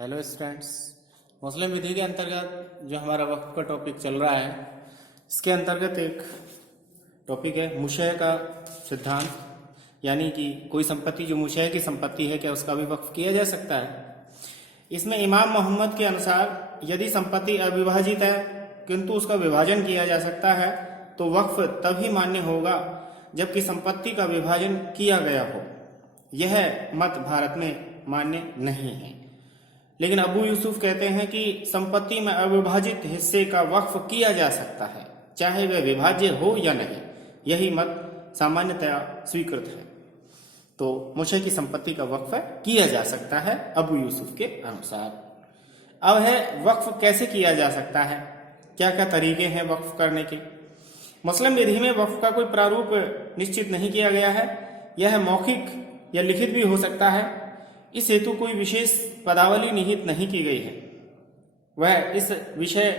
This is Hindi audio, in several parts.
Hello students. मुस्लिम विधि के अंतर्गत जो हमारा वक्फ का टॉपिक चल रहा है, इसके अंतर्गत एक टॉपिक है मुशय का सिद्धांत, यानी कि कोई संपत्ति जो मुशय की संपत्ति है, क्या उसका भी वक्फ किया जा सकता है। इसमें इमाम मोहम्मद के अनुसार यदि संपत्ति अविभाजित है किंतु उसका विभाजन किया जा सकता है तो वक्फ तभी मान्य होगा जबकि संपत्ति का विभाजन किया गया हो। यह मत भारत में मान्य नहीं है, लेकिन अबू यूसुफ कहते हैं कि संपत्ति में अविभाजित हिस्से का वक्फ किया जा सकता है, चाहे वह विभाज्य हो या नहीं। यही मत सामान्यतया स्वीकृत है। तो मुशय की संपत्ति का वक्फ किया जा सकता है अबू यूसुफ के अनुसार। अब है वक्फ कैसे किया जा सकता है, क्या क्या तरीके हैं वक्फ करने के। मुस्लिम विधि में वक्फ का कोई प्रारूप निश्चित नहीं किया गया है। यह मौखिक या लिखित भी हो सकता है। इस हेतु कोई विशेष पदावली निहित नहीं की गई है। वह इस विषय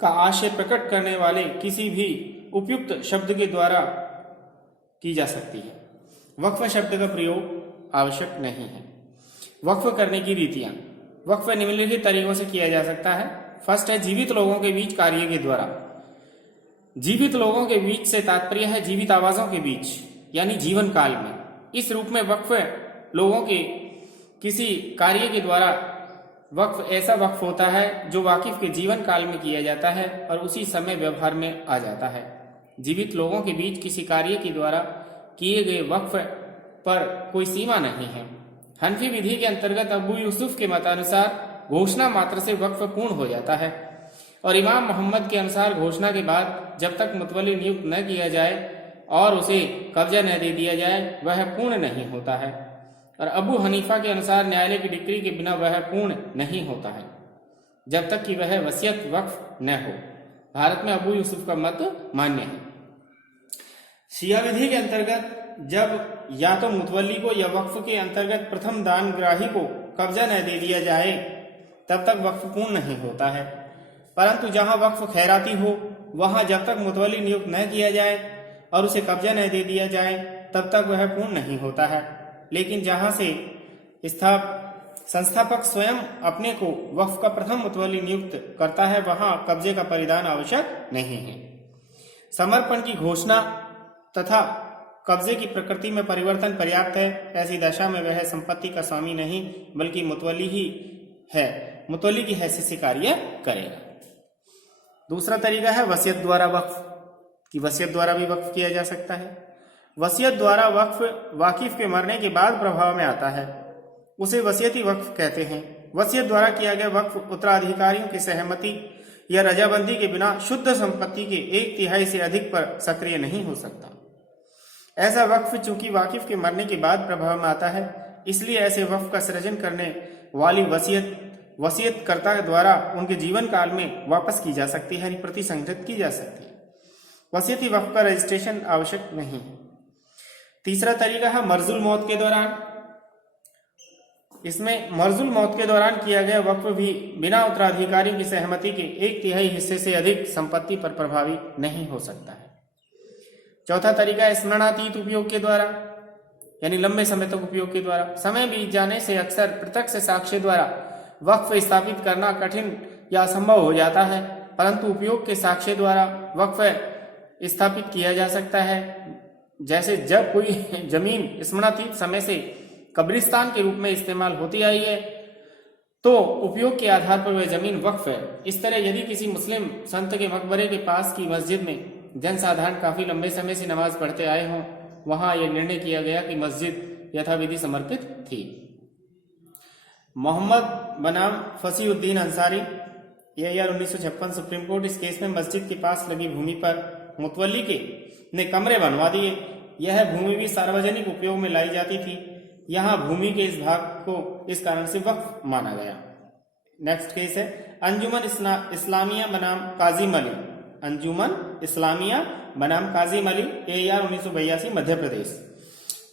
का आशय प्रकट करने वाले किसी भी उपयुक्त शब्द के द्वारा की जा सकती है। वक्फ शब्द का प्रयोग आवश्यक नहीं है। वक्फ करने की रीतियां। वक्फ निम्नलिखित तरीकों से किया जा सकता है। फर्स्ट है जीवित लोगों के बीच कार्य के द्वारा। जीवित लोगों के बीच से तात्पर्य है जीवित आवाजों के बीच, यानी जीवन काल में। इस रूप में वक्फ लोगों के किसी कार्य के द्वारा वक्फ ऐसा वक्फ होता है जो वाकिफ के जीवन काल में किया जाता है और उसी समय व्यवहार में आ जाता है। जीवित लोगों के बीच किसी कार्य के द्वारा किए गए वक्फ पर कोई सीमा नहीं है। हनफी विधि के अंतर्गत अबू यूसुफ के मतानुसार घोषणा मात्र से वक्फ पूर्ण हो जाता है और इमाम मोहम्मद के अनुसार घोषणा के बाद जब तक मुतवल्ली नियुक्त न किया जाए और उसे कब्जा न दे दिया जाए वह पूर्ण नहीं होता है। और अबू हनीफा के अनुसार न्यायालय की डिक्री के बिना वह पूर्ण नहीं होता है जब तक कि वह वसीयत वक्फ न हो। भारत में अबू यूसुफ का मत मान्य है। शिया विधि के अंतर्गत जब या तो मुतवल्ली को या वक्फ के अंतर्गत प्रथम दानग्राही को कब्जा न दे दिया जाए तब तक वक्फ पूर्ण नहीं होता है, परंतु जहां वक्फ खैराती हो वहां जब तक मुतवल्ली नियुक्त न किया जाए और उसे कब्जा न दे दिया जाए तब तक वह पूर्ण नहीं होता है। लेकिन जहां से संस्थापक स्वयं अपने को वक्फ का प्रथम मुतवल्ली नियुक्त करता है वहां कब्जे का परिधान आवश्यक नहीं है। समर्पण की घोषणा तथा कब्जे की प्रकृति में परिवर्तन पर्याप्त है। ऐसी दशा में वह संपत्ति का स्वामी नहीं बल्कि मुतवल्ली ही है, मुतवल्ली की हैसियत से कार्य करेगा। दूसरा तरीका है वसीयत द्वारा वक्फ, कि वसीयत द्वारा भी वक्फ किया जा सकता है। वसीयत द्वारा वक्फ वाकिफ के मरने के बाद प्रभाव में आता है, उसे वसीयती वक्फ कहते हैं। वसीयत द्वारा किया गया वक्फ उत्तराधिकारियों की सहमति या रजाबंदी के बिना शुद्ध संपत्ति के 1/3 से अधिक पर सक्रिय नहीं हो सकता। ऐसा वक्फ चूंकि वाकिफ के मरने के बाद प्रभाव में आता है, इसलिए ऐसे वक्फ का सृजन करने वाली वसीयतकर्ता द्वारा उनके जीवन काल में वापस की जा सकती है, यानी प्रति संग्रहित की जा सकती है। वसीयती वक्फ का रजिस्ट्रेशन आवश्यक नहीं है। तीसरा तरीका है मर्जुल मौत के दौरान। इसमें मर्जुल मौत के दौरान किया गया वक्फ भी बिना उत्तराधिकारियों की सहमति के 1/3 हिस्से से अधिक संपत्ति पर प्रभावी नहीं हो सकता है। चौथा तरीका है स्मरणातीत उपयोग के द्वारा, यानी लंबे समय तक उपयोग के द्वारा। समय बीत जाने से अक्सर प्रत्यक्ष साक्ष्य द्वारा वक्फ स्थापित करना कठिन या असंभव हो जाता है, परंतु उपयोग के साक्ष्य द्वारा वक्फ स्थापित किया जा सकता है। जैसे जब कोई जमीन स्मरणातीत समय से कब्रिस्तान के रूप में इस्तेमाल होती आई है तो उपयोग के आधार पर वह जमीन वक्फ है। इस तरह यदि किसी मुस्लिम संत के मकबरे के पास की मस्जिद में जनसाधारण काफी लंबे समय से नमाज पढ़ते आए हों, वहां यह निर्णय किया गया कि मस्जिद यथाविधि समर्पित थी। मोहम्मद बनाम Fasiuddin Ansari, AR 1956 supreme court इस केस में मस्जिद के पास लगी भूमि पर मुतवल्ली के ने कमरे बनवा दिए। यह भूमि भी सार्वजनिक उपयोग में लाई जाती थी। यहाँ भूमि के इस भाग को इस कारण से वक्फ माना गया। नेक्स्ट केस है अंजुमन इस्लामिया बनाम काजिम अली। अंजुमन इस्लामिया बनाम काजिम अली, AR 1982 मध्य प्रदेश।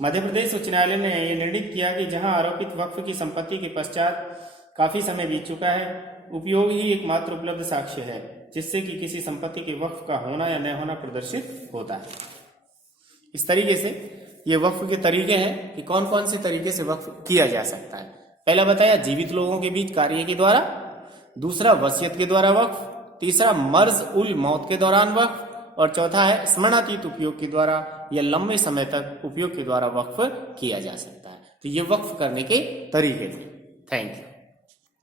मध्य प्रदेश उच्च न्यायालय ने यह निर्णित किया कि जहां आरोपित वक्फ की संपत्ति के पश्चात काफी समय बीत चुका है, उपयोग ही एकमात्र उपलब्ध साक्ष्य है जिससे कि किसी संपत्ति के वक्फ का होना या न होना प्रदर्शित होता है। इस तरीके से ये वक्फ के तरीके हैं कि कौन कौन से तरीके से वक्फ किया जा सकता है। पहला बताया जीवित लोगों के बीच कार्य के द्वारा, दूसरा वसीयत के द्वारा वक्फ, तीसरा मर्ज उल मौत के दौरान वक्फ, और चौथा है स्मरणातीत उपयोग के द्वारा या लंबे समय तक उपयोग के द्वारा वक्फ किया जा सकता है। तो ये वक्फ करने के तरीके थे। Thank you.